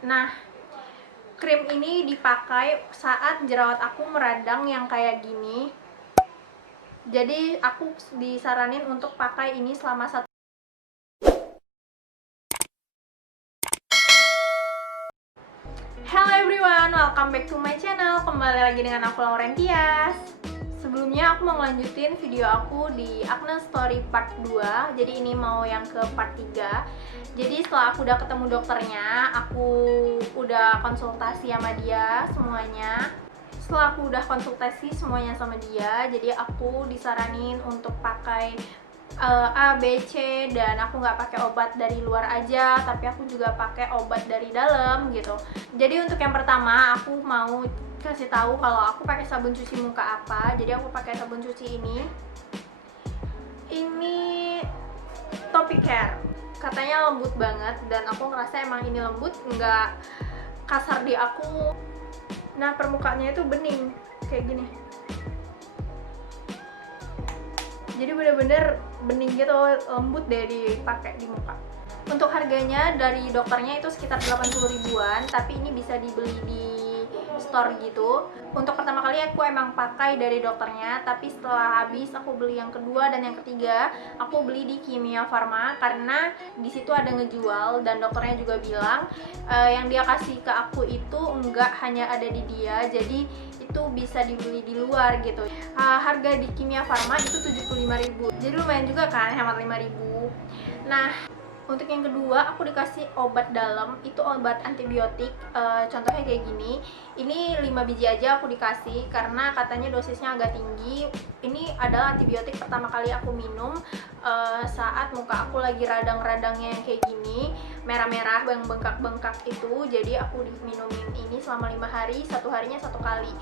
Nah, krim ini dipakai saat jerawat aku meradang yang kayak gini. Jadi aku disaranin untuk pakai ini selama satu. Hello everyone, welcome back to my channel. Kembali lagi dengan aku Lauren Tias. Sebelumnya aku mau ngelanjutin video aku di Acne Story part 2. Jadi ini mau yang ke part 3. Jadi setelah aku udah ketemu dokternya, aku udah konsultasi sama dia semuanya. Setelah aku udah konsultasi semuanya sama dia, jadi aku disaranin untuk pakai A, B, C, dan aku nggak pakai obat dari luar aja, tapi aku juga pakai obat dari dalam gitu. Jadi untuk yang pertama aku mau kasih tahu kalau aku pakai sabun cuci muka apa. Jadi aku pakai sabun cuci ini Topicare, katanya lembut banget dan aku ngerasa emang ini lembut, nggak kasar di aku. Nah, permukaannya itu bening kayak gini, jadi bener-bener bening gitu, lembut deh dipakai di muka. Untuk harganya dari dokternya itu sekitar 80 ribuan, tapi ini bisa dibeli di store gitu. Untuk pertama kali aku emang pakai dari dokternya, tapi setelah habis aku beli yang kedua dan yang ketiga aku beli di Kimia Farma karena di situ ada ngejual, dan dokternya juga bilang yang dia kasih ke aku itu enggak hanya ada di dia, jadi itu bisa dibeli di luar gitu. Harga di Kimia Farma itu 75.000, jadi lumayan juga kan, hemat 5.000. Nah, untuk yang kedua aku dikasih obat dalam, itu obat antibiotik. Contohnya kayak gini, ini 5 biji aja aku dikasih karena katanya dosisnya agak tinggi. Ini adalah antibiotik pertama kali aku minum saat muka aku lagi radang-radangnya yang kayak gini, merah-merah, yang bengkak-bengkak itu. Jadi aku minumin ini selama 5 hari, satu harinya 1 kali.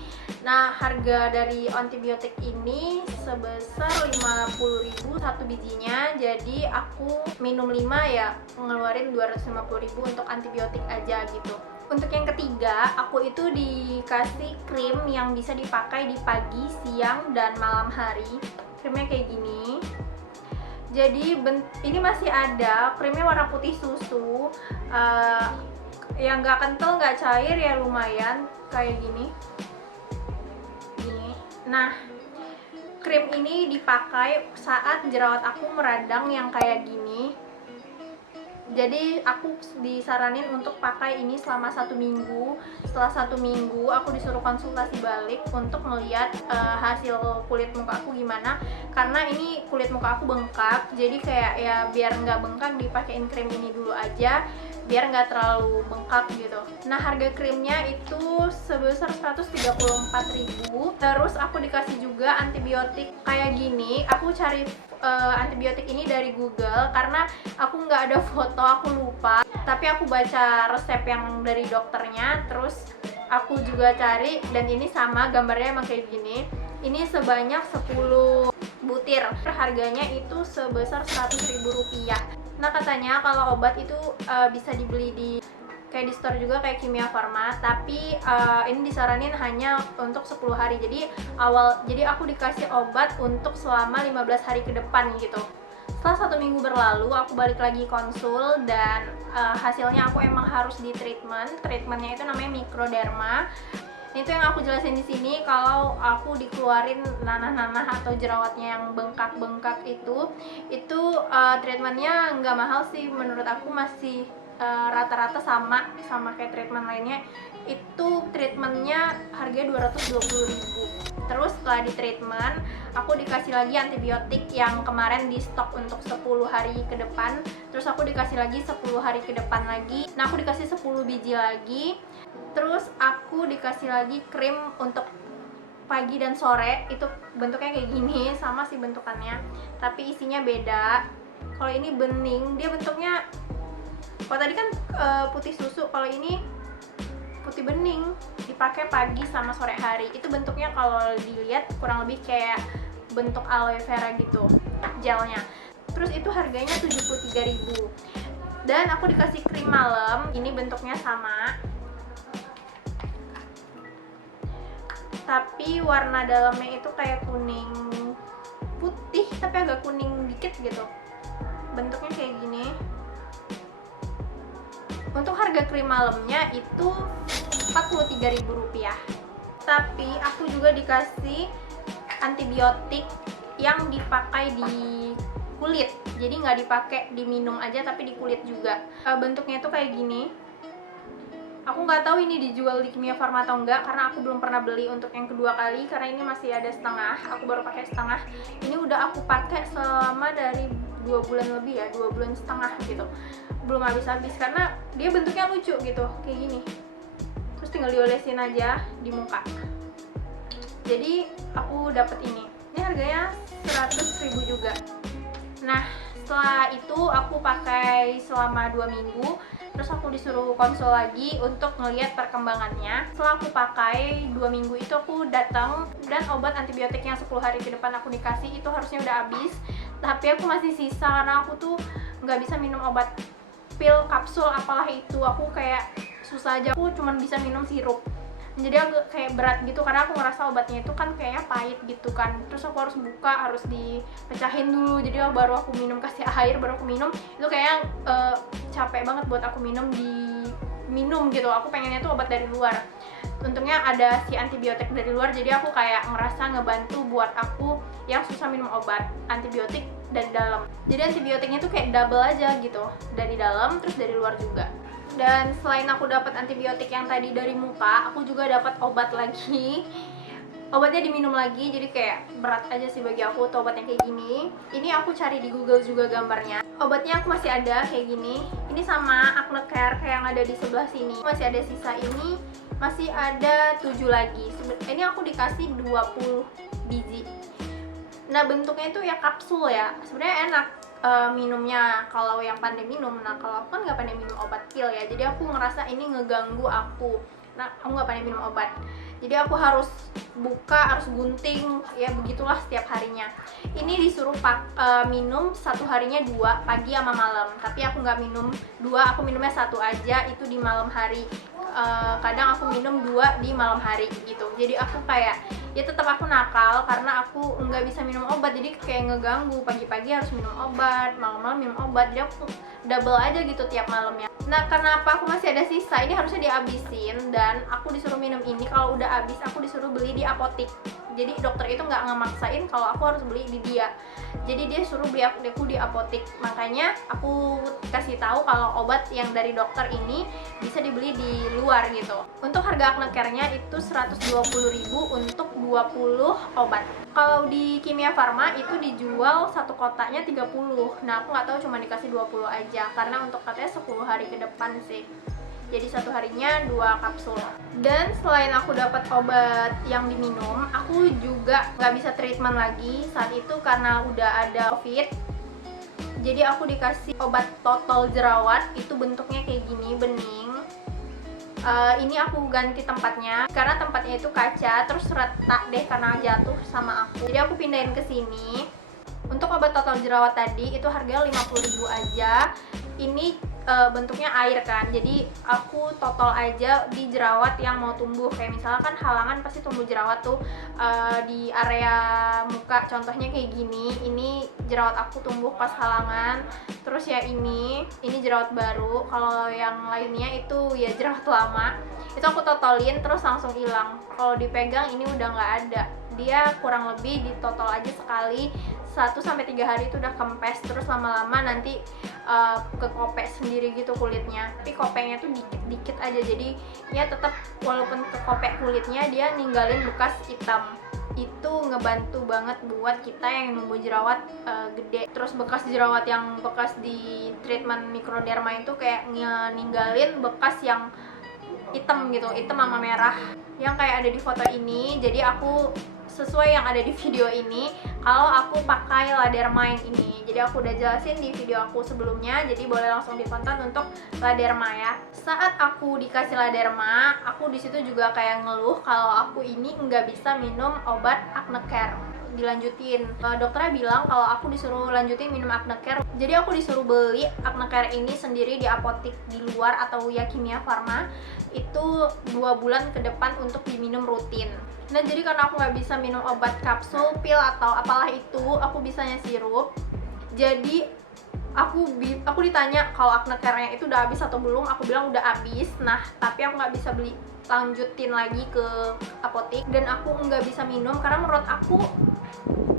Nah, harga dari antibiotik ini sebesar 50.000 satu bijinya, jadi aku minum 5 ya ngeluarin 250.000 untuk antibiotik aja gitu. Untuk yang ketiga, aku itu dikasih krim yang bisa dipakai di pagi, siang, dan malam hari. Krimnya kayak gini. Jadi ini masih ada, krimnya warna putih susu, yang nggak kental, nggak cair ya, lumayan kayak gini. Nah, krim ini dipakai saat jerawat aku meradang yang kayak gini. Jadi aku disaranin untuk pakai ini selama 1 minggu. Setelah 1 minggu aku disuruh konsultasi balik untuk melihat hasil kulit muka aku gimana, karena ini kulit muka aku bengkak. Jadi kayak ya biar nggak bengkak dipakein krim ini dulu aja, biar nggak terlalu bengkak gitu. Nah, harga krimnya itu sebesar 134.000. Terus aku dikasih juga antibiotik kayak gini. Aku cari antibiotik ini dari Google karena aku nggak ada foto, aku lupa. Tapi aku baca resep yang dari dokternya, terus aku juga cari, dan ini sama gambarnya emang kayak gini. Ini sebanyak 10 butir. Harganya itu sebesar 100.000 rupiah. Nah, katanya kalau obat itu bisa dibeli di kayak di store juga kayak Kimia Farma, tapi ini disaranin hanya untuk 10 hari. Jadi aku dikasih obat untuk selama 15 hari ke depan gitu. Setelah 1 minggu berlalu, aku balik lagi konsul, dan hasilnya aku emang harus di treatment. Treatmentnya itu namanya Microderma. Itu yang aku jelasin di sini, kalau aku dikeluarin nanah-nanah atau jerawatnya yang bengkak-bengkak itu treatmentnya nggak mahal sih, menurut aku masih rata-rata sama kayak treatment lainnya. Itu treatmentnya harganya 220.000. Terus setelah di treatment aku dikasih lagi antibiotik yang kemarin di stok untuk 10 hari ke depan. Terus aku dikasih lagi 10 hari ke depan lagi. Nah, aku dikasih 10 biji lagi. Terus aku dikasih lagi krim untuk pagi dan sore. Itu bentuknya kayak gini, sama sih bentukannya, tapi isinya beda. Kalau ini bening, dia bentuknya, kalau tadi kan putih susu, kalau ini putih bening. Dipakai pagi sama sore hari. Itu bentuknya kalau dilihat kurang lebih kayak bentuk aloe vera gitu gelnya. Terus itu harganya 73.000. Dan aku dikasih krim malam, ini bentuknya sama, tapi warna dalamnya itu kayak kuning putih, tapi agak kuning dikit gitu. Bentuknya kayak gini. Untuk harga krim malamnya itu Rp43.000. Tapi aku juga dikasih antibiotik yang dipakai di kulit, jadi nggak dipakai diminum aja tapi di kulit juga. Bentuknya itu kayak gini. Aku nggak tahu ini dijual di Kimia Farma atau enggak, karena aku belum pernah beli untuk yang kedua kali, karena ini masih ada setengah. Aku baru pakai setengah. Ini udah aku pakai selama dari 2 bulan lebih ya, 2 bulan setengah gitu. Belum habis-habis karena dia bentuknya lucu gitu, kayak gini. Terus tinggal diolesin aja di muka. Jadi aku dapat ini. Ini harganya 100.000 juga. Nah, setelah itu aku pakai selama 2 minggu. Terus aku disuruh konsul lagi untuk ngelihat perkembangannya. Setelah aku pakai 2 minggu itu aku datang, dan obat antibiotik yang 10 hari ke depan aku dikasih itu harusnya udah habis. Tapi aku masih sisa karena aku tuh nggak bisa minum obat pil, kapsul, apalah itu. Aku kayak susah aja, aku cuma bisa minum sirup. Jadi agak kayak berat gitu karena aku ngerasa obatnya itu kan kayaknya pahit gitu kan. Terus aku harus buka, harus dipecahin dulu. Jadi baru aku minum, kasih air baru aku minum. Itu kayak capek banget buat aku minum gitu. Aku pengennya tuh obat dari luar. Untungnya ada si antibiotik dari luar, jadi aku kayak ngerasa ngebantu buat aku yang susah minum obat antibiotik dari dalam. Jadi antibiotiknya tuh kayak double aja gitu, dari dalam terus dari luar juga. Dan selain aku dapat antibiotik yang tadi dari muka, aku juga dapat obat lagi. Obatnya diminum lagi, jadi kayak berat aja sih bagi aku tuh obatnya kayak gini. Ini aku cari di Google juga gambarnya. Obatnya aku masih ada kayak gini. Ini sama Acne Care kayak yang ada di sebelah sini. Masih ada sisa ini, masih ada 7 lagi. Ini aku dikasih 20 biji. Nah, bentuknya itu ya kapsul ya. Sebenarnya enak minumnya kalau yang pandai minum. Nah, kalau aku kan nggak pandai minum obat pil ya, jadi aku ngerasa ini ngeganggu aku. Nah, aku nggak pandai minum obat, jadi aku harus buka, harus gunting, ya begitulah setiap harinya. Ini disuruh minum satu harinya 2, pagi sama malam. Tapi aku nggak minum 2, aku minumnya 1 aja, itu di malam hari. Kadang aku minum 2 di malam hari gitu. Jadi aku kayak ya tetap aku nakal karena aku nggak bisa minum obat, jadi kayak ngeganggu. Pagi-pagi harus minum obat, malam-malam minum obat, jadi aku double aja gitu tiap malamnya. Nah, kenapa aku masih ada sisa, ini harusnya dihabisin, dan aku disuruh minum ini kalau udah habis aku disuruh beli di apotik. Jadi dokter itu nggak ngemaksain kalau aku harus beli di dia, jadi dia suruh beli aku di apotik. Makanya aku kasih tahu kalau obat yang dari dokter ini bisa dibeli di luar gitu. Untuk harga Acne Care-nya itu 120.000 untuk 20 obat. Kalau di Kimia Farma itu dijual satu kotaknya 30. Nah, aku nggak tahu, cuma dikasih 20 aja karena untuk katanya 10 hari ke depan sih. Jadi satu harinya 2 kapsul. Dan selain aku dapat obat yang diminum, aku juga nggak bisa treatment lagi saat itu karena udah ada COVID. Jadi aku dikasih obat total jerawat, itu bentuknya kayak gini, bening. Ini aku ganti tempatnya karena tempatnya itu kaca, terus retak deh karena jatuh sama aku. Jadi aku pindahin ke sini. Untuk obat total jerawat tadi itu harganya 50.000 aja. Ini bentuknya air kan, jadi aku total aja di jerawat yang mau tumbuh. Kayak misalkan halangan pasti tumbuh jerawat tuh di area muka, contohnya kayak gini. Ini jerawat aku tumbuh pas halangan. Terus ya ini jerawat baru. Kalau yang lainnya itu ya jerawat lama. Itu aku totalin terus langsung hilang. Kalau dipegang ini udah nggak ada. Dia kurang lebih di total aja sekali 1-3 hari itu udah kempes, terus lama-lama nanti kekopek sendiri gitu kulitnya. Tapi kopeknya tuh dikit-dikit aja, jadi ya tetap walaupun kekopek kulitnya dia ninggalin bekas hitam. Itu ngebantu banget buat kita yang nunggu jerawat gede. Terus bekas jerawat yang bekas di treatment mikroderma itu kayak ninggalin bekas yang hitam gitu, hitam sama merah yang kayak ada di foto ini. Jadi aku sesuai yang ada di video ini kalau aku pakai Laderma yang ini. Jadi aku udah jelasin di video aku sebelumnya, jadi boleh langsung ditonton untuk Laderma ya. Saat aku dikasih Laderma, aku disitu juga kayak ngeluh kalau aku ini nggak bisa minum obat Acne Care. Dilanjutin, dokternya bilang kalau aku disuruh lanjutin minum Acne Care. Jadi aku disuruh beli Acne Care ini sendiri di apotik di luar atau ya Kimia Farma. Itu 2 bulan ke depan untuk diminum rutin. Nah, jadi karena aku nggak bisa minum obat kapsul, pil atau apalah itu, aku bisanya sirup. Jadi aku ditanya kalau acne care-nya itu udah habis atau belum. Aku bilang udah habis. Nah tapi aku nggak bisa lanjutin lagi ke apotek, dan aku nggak bisa minum karena menurut aku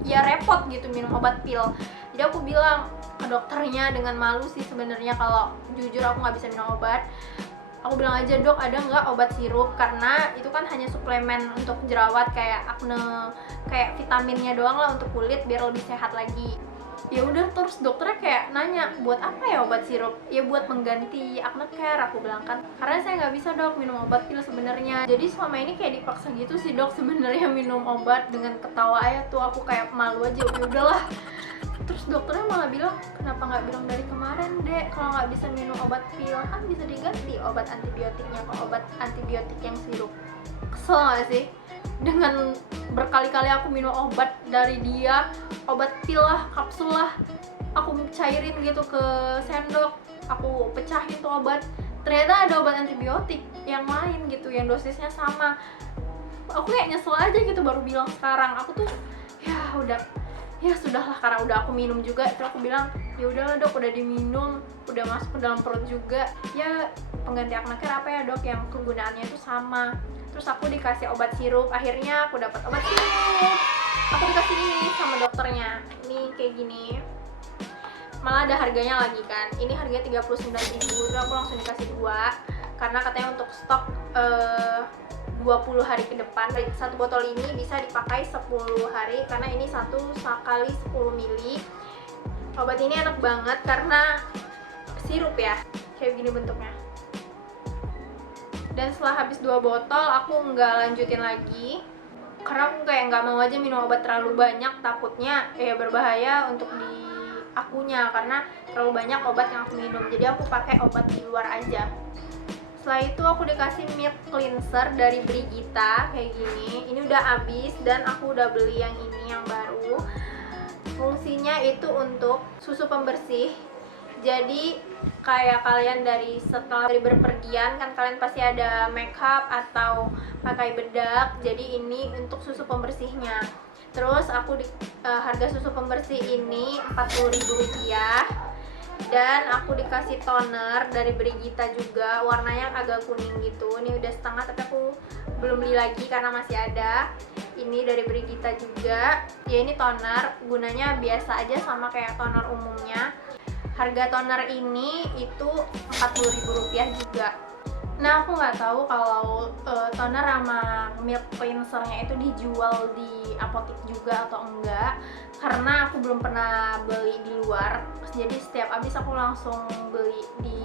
ya repot gitu minum obat pil. Jadi aku bilang ke dokternya dengan malu sih sebenarnya, kalau jujur aku nggak bisa minum obat. Aku bilang aja, dok ada nggak obat sirup, karena itu kan hanya suplemen untuk jerawat kayak acne, kayak vitaminnya doang lah untuk kulit biar lebih sehat lagi. Ya udah, terus dokternya kayak nanya buat apa ya obat sirup. Ya buat mengganti acne care, aku bilang kan, karena saya nggak bisa dok minum obat pil sebenarnya. Jadi selama ini kayak dipaksa gitu sih dok sebenarnya minum obat. Dengan ketawa aja tuh aku kayak malu aja, ya udahlah. Terus dokternya malah bilang, kenapa nggak bilang dari kemarin dek kalau nggak bisa minum obat pil, kan bisa diganti obat antibiotiknya ke obat antibiotik yang sirup. Kesel nggak sih? Dengan berkali-kali aku minum obat dari dia, obat pil lah, kapsul lah, aku cairin gitu ke sendok, aku pecahin tuh obat, ternyata ada obat antibiotik yang lain gitu yang dosisnya sama. Aku kayak nyesel aja gitu baru bilang sekarang. Aku tuh ya sudahlah, karena udah aku minum juga. Terus aku bilang ya udahlah dok, udah diminum, udah masuk ke dalam perut juga ya, pengganti acne care apa ya dok yang kegunaannya itu sama. Terus aku dikasih obat sirup, akhirnya aku dapat obat sirup. Aku dikasih ini sama dokternya, ini kayak gini, malah ada harganya lagi kan, ini harganya 39.000. Udah aku langsung dikasih 2 karena katanya untuk stok 20 hari ke depan. Satu botol ini bisa dipakai 10 hari karena ini satu sekali 10 ml. Obat ini enak banget karena sirup ya, kayak gini bentuknya. Dan setelah habis 2 botol aku nggak lanjutin lagi karena aku kayak nggak mau aja minum obat terlalu banyak, takutnya ya berbahaya untuk di akunya karena terlalu banyak obat yang aku minum. Jadi aku pakai obat di luar aja. Setelah itu aku dikasih milk cleanser dari Brigita kayak gini. Ini udah habis dan aku udah beli yang ini yang baru. Fungsinya itu untuk susu pembersih. Jadi kayak kalian setelah berpergian kan kalian pasti ada makeup atau pakai bedak. Jadi ini untuk susu pembersihnya. Terus aku harga susu pembersih ini Rp40.000. Dan aku dikasih toner dari Brigita juga, warnanya agak kuning gitu. Ini udah setengah tapi aku belum beli lagi karena masih ada. Ini dari Brigita juga. Ya ini toner, gunanya biasa aja sama kayak toner umumnya. Harga toner ini itu Rp40.000 juga. Nah aku nggak tahu kalau toner sama milk cleansernya itu dijual di apotek juga atau enggak, karena aku belum pernah beli di luar. Jadi setiap habis aku langsung beli di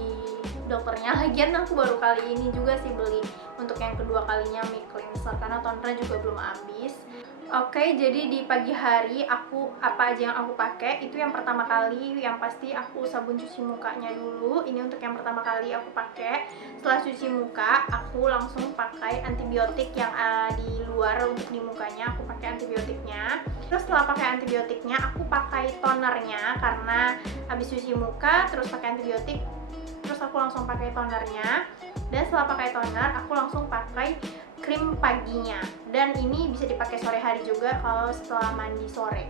dokternya. Lagian aku baru kali ini juga sih beli untuk yang kedua kalinya milk cleanser karena tonernya juga belum habis. Oke, jadi di pagi hari apa aja yang aku pakai, itu yang pertama kali yang pasti aku sabun cuci mukanya dulu. Ini untuk yang pertama kali aku pakai. Setelah cuci muka, aku langsung pakai antibiotik yang di luar untuk di mukanya. Aku pakai antibiotiknya. Terus setelah pakai antibiotiknya, aku pakai tonernya karena habis cuci muka terus pakai antibiotik. Terus aku langsung pakai tonernya. Dan setelah pakai toner, aku langsung pakai krim paginya. Dan ini bisa dipakai sore hari juga kalau setelah mandi sore.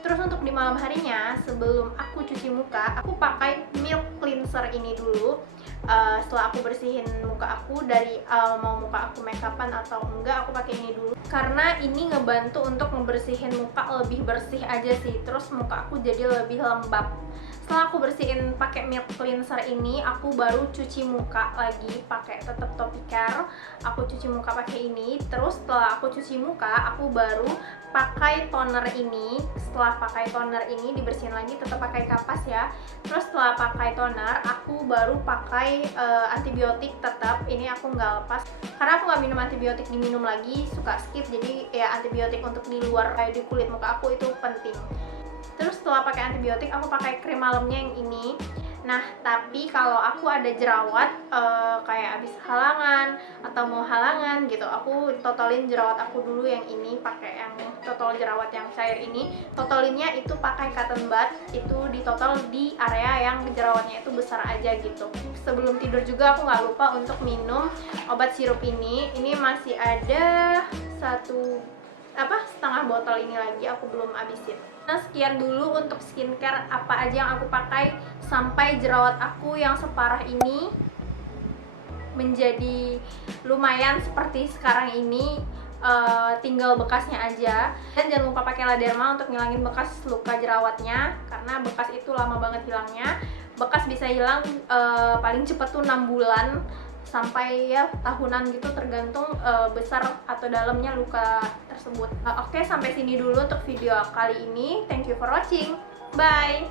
Terus untuk di malam harinya, sebelum aku cuci muka, aku pakai milk cleanser ini dulu. Setelah aku bersihin muka aku dari mau muka aku make upan atau enggak, aku pakai ini dulu karena ini ngebantu untuk ngebersihin muka lebih bersih aja sih. Terus muka aku jadi lebih lembab. Setelah aku bersihin pakai milk cleanser ini, aku baru cuci muka lagi pakai tetap Topicare. Aku cuci muka pakai ini. Terus setelah aku cuci muka, aku baru pakai toner ini. Setelah pakai toner ini dibersihin lagi, tetap pakai kapas ya. Terus setelah pakai toner, aku baru pakai antibiotik tetap. Ini aku nggak lepas karena aku nggak minum antibiotik diminum lagi, suka skip. Jadi ya antibiotik untuk di luar kayak di kulit muka aku itu penting. Terus setelah pakai antibiotik, aku pakai krim malamnya yang ini. Nah, tapi kalau aku ada jerawat kayak abis halangan atau mau halangan gitu, aku totolin jerawat aku dulu yang ini, pakai yang total jerawat yang cair ini. Totolinnya itu pakai cotton bud, itu ditotol di area yang jerawatnya itu besar aja gitu. Sebelum tidur juga aku nggak lupa untuk minum obat sirup ini. Ini masih ada setengah botol ini lagi, aku belum habisin. Nah, sekian dulu untuk skincare apa aja yang aku pakai sampai jerawat aku yang separah ini menjadi lumayan seperti sekarang ini. Tinggal bekasnya aja. Dan jangan lupa pakai La Derma untuk ngilangin bekas luka jerawatnya, karena bekas itu lama banget hilangnya. Bekas bisa hilang paling cepat tuh 6 bulan sampai ya tahunan gitu, tergantung besar atau dalamnya luka tersebut. Oke, sampai sini dulu untuk video kali ini. Thank you for watching. Bye.